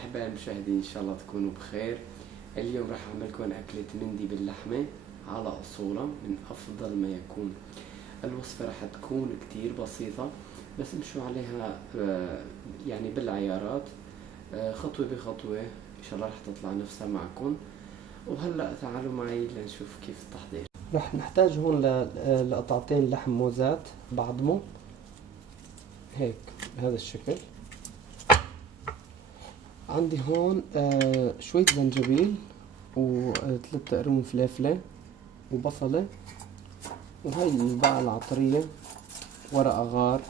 أحبائي المشاهدين، إن شاء الله تكونوا بخير. اليوم راح أعمل لكم أكلة مندي باللحمة على أصولها من أفضل ما يكون. الوصفة راح تكون كتير بسيطة، بس امشوا عليها يعني بالعيارات خطوة بخطوة، إن شاء الله راح تطلع نفسها معكم. وهلأ تعالوا معي لنشوف كيف التحضير. راح نحتاج هون لقطعتين لحم موزات بعضمه هيك بهذا الشكل. عندي هون شوية زنجبيل و3 قرون فلفلة وبصلة، وهي الباقة العطرية، ورقة غار،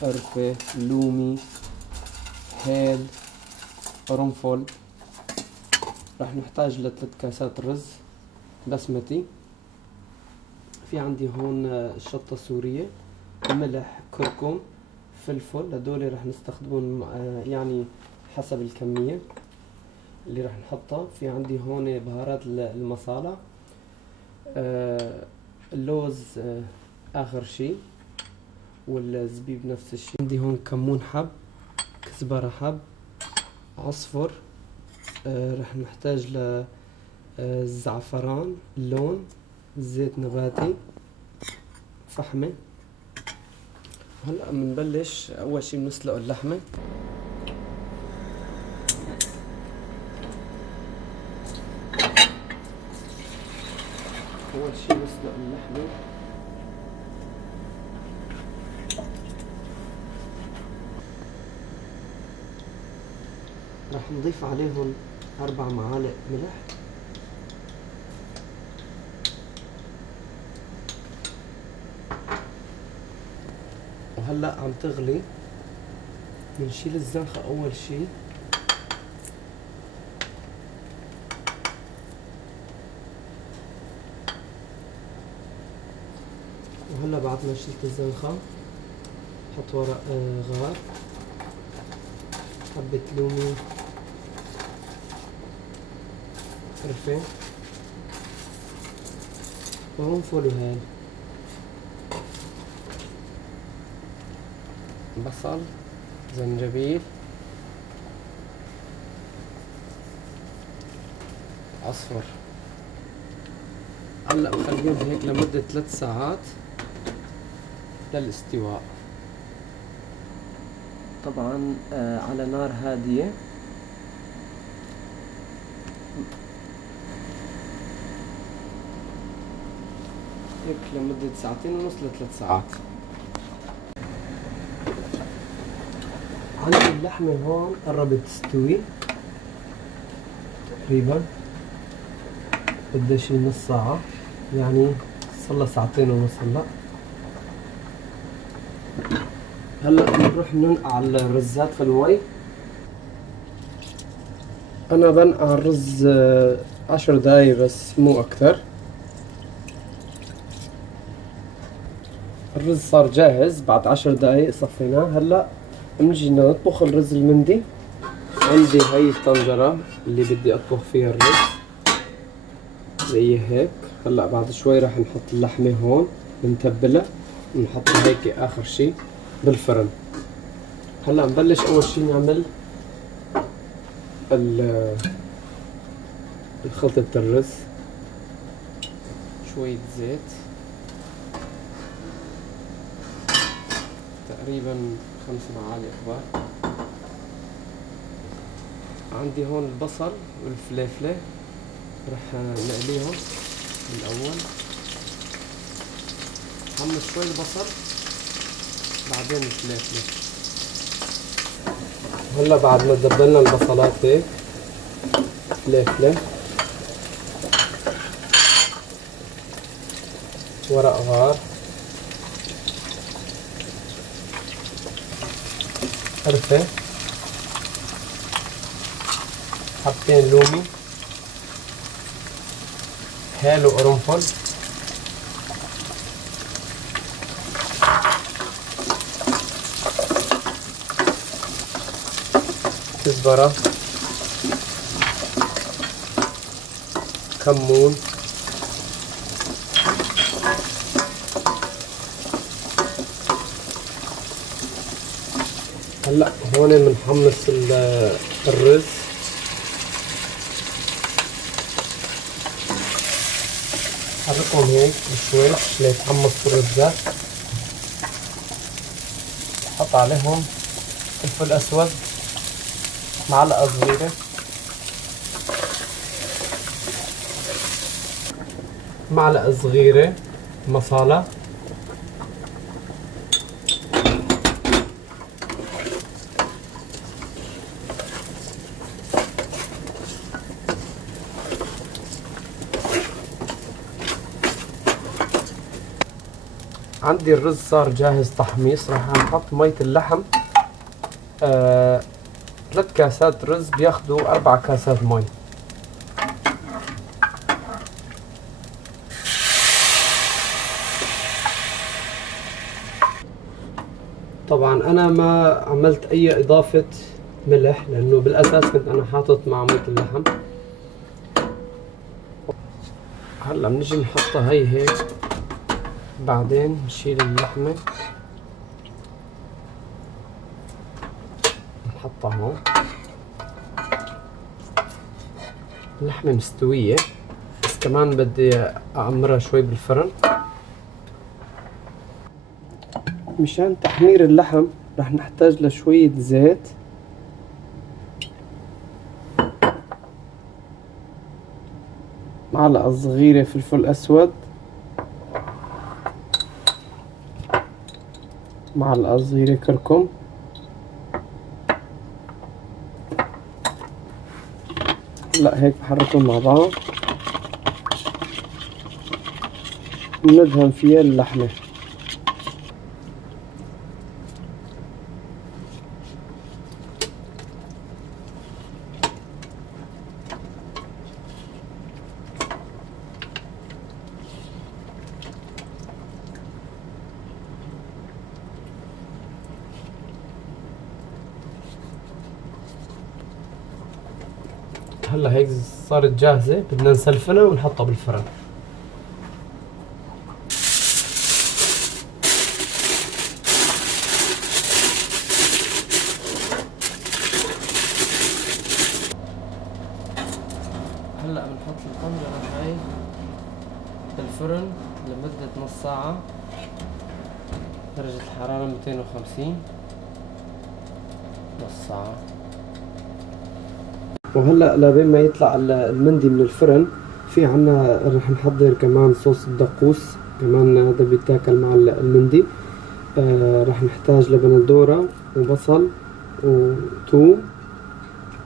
قرفة، لومي، هيل، قرنفل. راح نحتاج ل3 كاسات رز بسمتي. في عندي هون شطة سورية، ملح، كركم، فلفل. هدول راح نستخدمهم يعني حسب الكمية اللي راح نحطها. في عندي هون بهارات المصالح، اللوز آخر شي، والزبيب نفس الشي. عندي هون كمون حب، كزبرة حب، عصفر. راح نحتاج للزعفران، اللون، زيت نباتي، فحمة. هلا بنبلش. اول شي بنسلق اللحمة. اول شي بنسلق اللحمة. راح نضيف عليهم 4 معالق ملح، وهلا عم تغلي. بنشيل الزنخة اول شي، وهلا بعد ما شلت الزنخة حط ورق غار، حبة لومي، قرفة، وقرنفل، وهيل، بصل، زنجبيل، عصفر. هلا بخليهم هيك لمدة 3 ساعات للاستواء. طبعا على نار هادية. هيك لمدة 2.5 ل3 ساعات. عندي اللحمة هون قربت تستوي تقريبا، بدها شي نص ساعة، يعني صار 2.5 ساعة. هلا بنروح ننقع الرزات في المي. انا بنقع الرز 10 دقايق بس، مو اكثر. الرز صار جاهز بعد 10 دقايق صفيناه. هلا بنجي نطبخ الرز المندي. عندي هاي الطنجرة اللي بدي اطبخ فيها الرز زي هيك. هلا بعد شوي راح نحط اللحمة هون، بنتبلها ونحطها هيك اخر شي بالفرن. هلا نبلش اول شي نعمل خلطة الرز. شوية زيت، تقريبا 5 معالق كبار. عندي هون البصل والفليفلة، رح نقليهم بالاول. حمص شوي البصل بعدين الفليفلة. هلا بعد ما دبلنا البصلات هيك، فليفلة، ورق غار، قرفة، حبتين لومي، هيل وقرنفل، كزبرة، كمون، هلا هون بنحمص الرز. حركهم هيك بشوي ليتحمصوا الرزات. حط عليهم فلفل اسود معلقة صغيرة، معلقة صغيرة مصالة، عندي الرز صار جاهز تحميص. راح نحط مية اللحم. 3 كاسات رز بياخدوا 4 كاسات مي. طبعا انا ما عملت اي اضافة ملح لانه بالاساس كنت انا حاطط مع مية اللحم. هلا بنجي نحطها هي هيك، بعدين نشيل اللحمة نحطها هون. اللحمة مستوية بس كمان بدي اعمرها شوي بالفرن. مشان تحمير اللحم رح نحتاج لشوية زيت، معلقة صغيرة فلفل اسود، معلقة صغيرة كركم، لا هيك بحركهم مع بعض. ندهن فيها اللحمة. هلا هيك صارت جاهزة، بدنا نسلفنها ونحطها بالفرن. هلا بنحط الطنجرة هاي بالفرن لمدة نص ساعة، درجة الحرارة 250، نص ساعة. وهلا لبين ما يطلع المندي من الفرن في عنا رح نحضر كمان صوص الدقوس، كمان هذا بيتاكل مع المندي. رح نحتاج لبندورة وبصل وثوم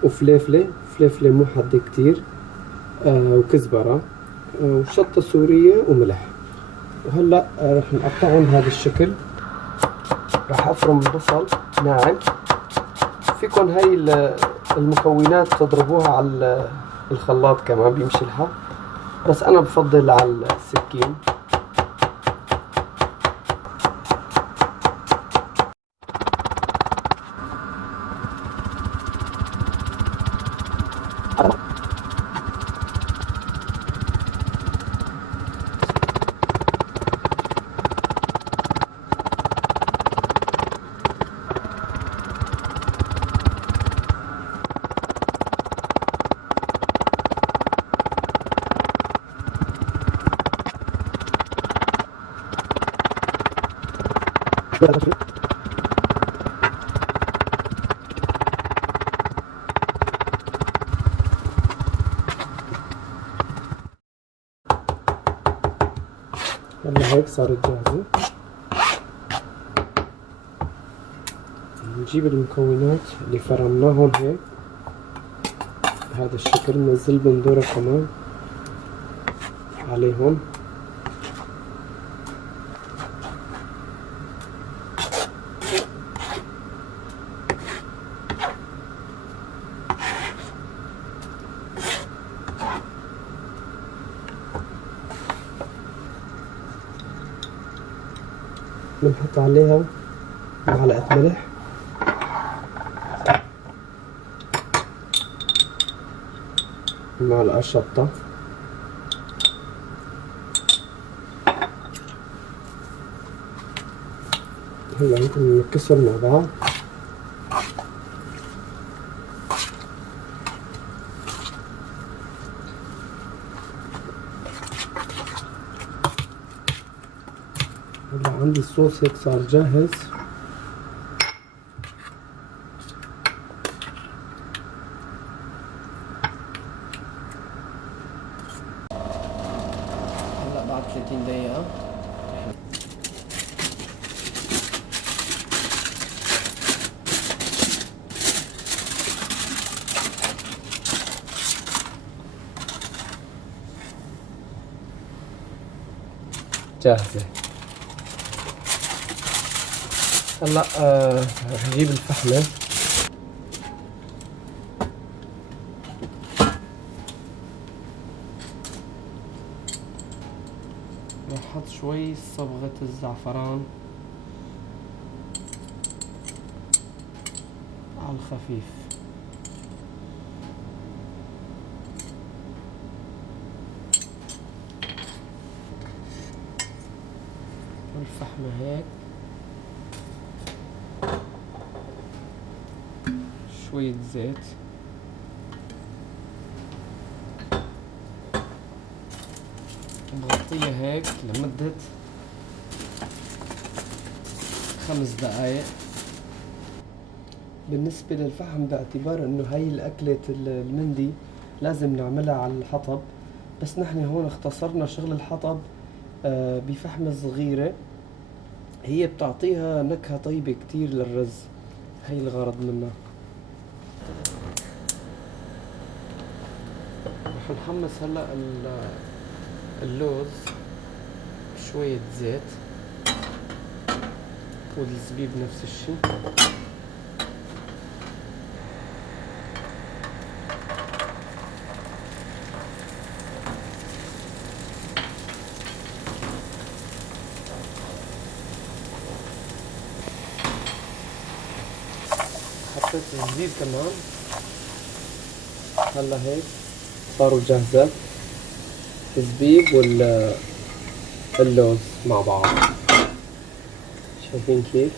وفليفلة، فليفلة مو حادة كتير، وكزبرة وشطة سورية وملح. وهلا رح نقطعهم بهذا الشكل. رح افرم البصل ناعم. فيكن هاي المكونات تضربوها على الخلاط كمان بيمشي الحال، بس انا بفضل على السكين. هلا هيك صارت جاهزة. نجيب المكونات اللي فرمناهم هيك بهذا الشكل، ننزل بندورة كمان عليهم. بنحط عليها معلقة ملح، معلقة شطة، هلا نكسر مع بعض. هلا عندي الصوص هيك صار جاهز. هلا بعد 30 دقيقة جاهزة. هلا رح نجيب الفحمة. رح احط شوي صبغة الزعفران على الخفيف. والفحمة هيك شوية زيت. بغطيها هيك لمدة 5 دقايق. بالنسبة للفحم باعتبار انه هاي الأكلة المندي لازم نعملها على الحطب، بس نحن هون اختصرنا شغل الحطب بفحمة صغيرة، هي بتعطيها نكهة طيبة كتير للرز. هاي الغرض منها. رح نحمص هلا اللوز بشوية زيت، والزبيب نفس الشي. حطيت الزبيب كمان. هلا هيك صاروا جاهزة الزبيب واللوز مع بعض. شايفين كيف؟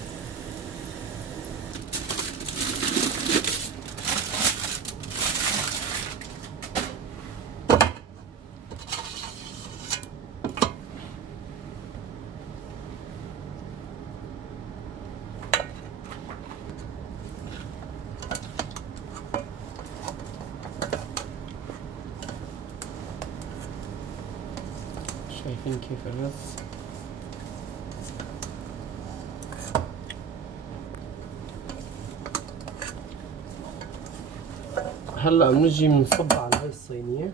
شايفين كيف الرز؟ هلا بنجي بنصب على هاي الصينية.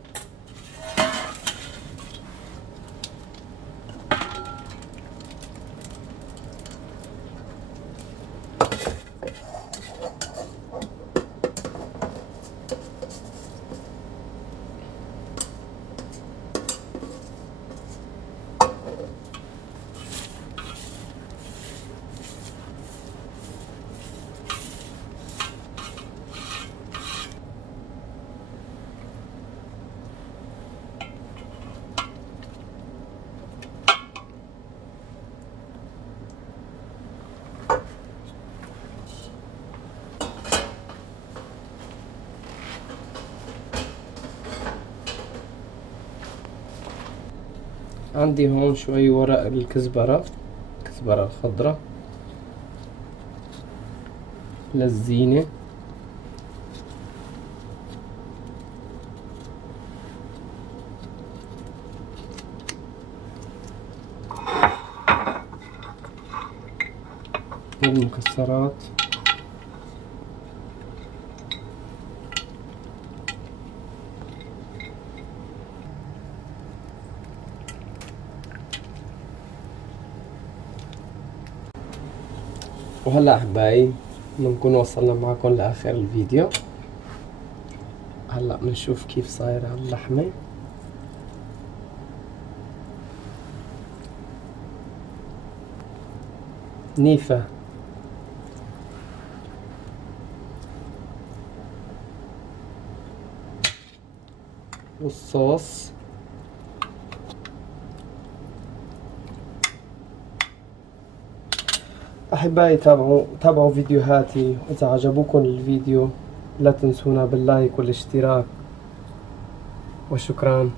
عندي هون شوي ورق الكزبرة، كزبرة خضرة للزينة. والمكسرات. وهلا احبائي بنكون وصلنا معكم لاخر الفيديو. هلا بنشوف كيف صايرة اللحمة. نيفة والصوص. أحبائي تابعوا فيديوهاتي، وإذا عجبوكم الفيديو لا تنسونا باللايك والاشتراك، وشكرا.